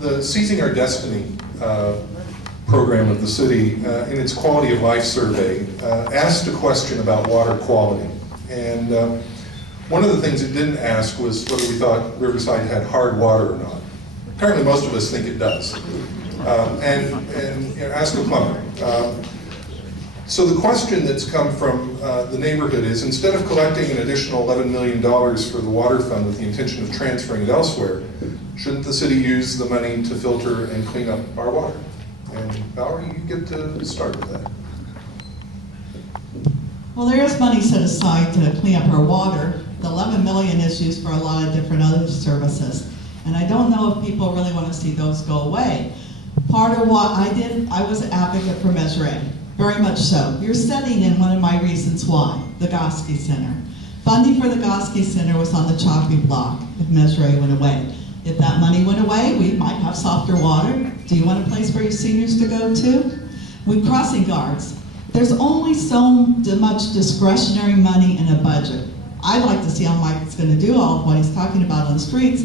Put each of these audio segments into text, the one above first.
The Seizing Our Destiny program of the city, in its quality of life survey, asked a question about water quality. And one of the things it didn't ask was whether we thought Riverside had hard water or not. Apparently most of us think it does. And ask a plumber. So the question that's come from the neighborhood is, instead of collecting an additional $11 million for the water fund with the intention of transferring it elsewhere, shouldn't the city use the money to filter and clean up our water? And Valerie, you get to start with that. Well, there is money set aside to clean up our water. The $11 million is used for a lot of different other services. And I don't know if people really want to see those go away. Part of what I did, I was an advocate for Mesray, very much so. You're setting in one of my reasons why, the Goski Center. Funding for the Goski Center was on the chopping block if Mesray went away. If that money went away, we might have softer water. Do you want a place for your seniors to go to? With crossing guards, there's only so much discretionary money in a budget. I'd like to see how Mike's going to do all of what he's talking about on the streets.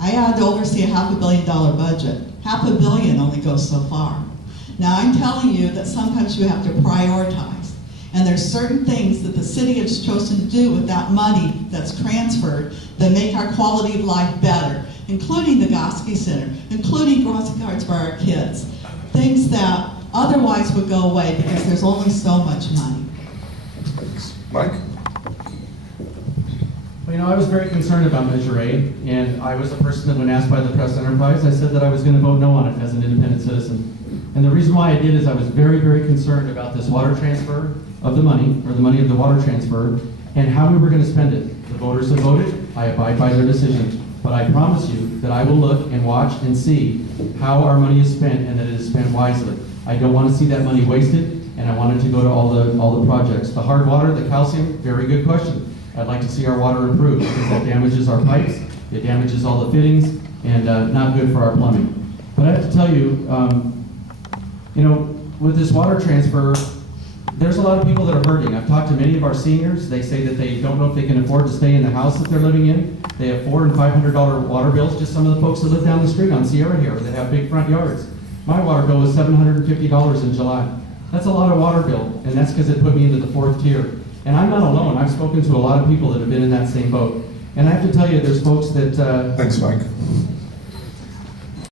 I had to oversee a $500 million budget. $500 million only goes so far. Now I'm telling you that sometimes you have to prioritize. And there's certain things that the city has chosen to do with that money that's transferred that make our quality of life better, including the Goski Center, including crossing guards for our kids. Things that otherwise would go away because there's only so much money. Thanks. Mike? Well, you know, I was very concerned about Measure A, and I was the person that when asked by the Press Enterprise, I said that I was going to vote no on it as an independent citizen. And the reason why I did is I was very, very concerned about this water transfer of the money, or the money of the water transfer, and how we were going to spend it. The voters have voted, I abide by their decision. But I promise you that I will look and watch and see how our money is spent and that it is spent wisely. I don't want to see that money wasted, and I want it to go to all the projects. The hard water, the calcium, very good question. I'd like to see our water improve because that damages our pipes, it damages all the fittings, and not good for our plumbing. But I have to tell you, you know, with this water transfer, there's a lot of people that are hurting. I've talked to many of our seniors. They say that they don't know if they can afford to stay in the house that they're living in. They have $400 and $500 water bills. Just some of the folks that live down the street on Sierra here that have big front yards. My water bill was $750 in July. That's a lot of water bill, and that's because it put me into the 4th tier. And I'm not alone. I've spoken to a lot of people that have been in that same boat. And I have to tell you, there's folks that... Thanks, Mike.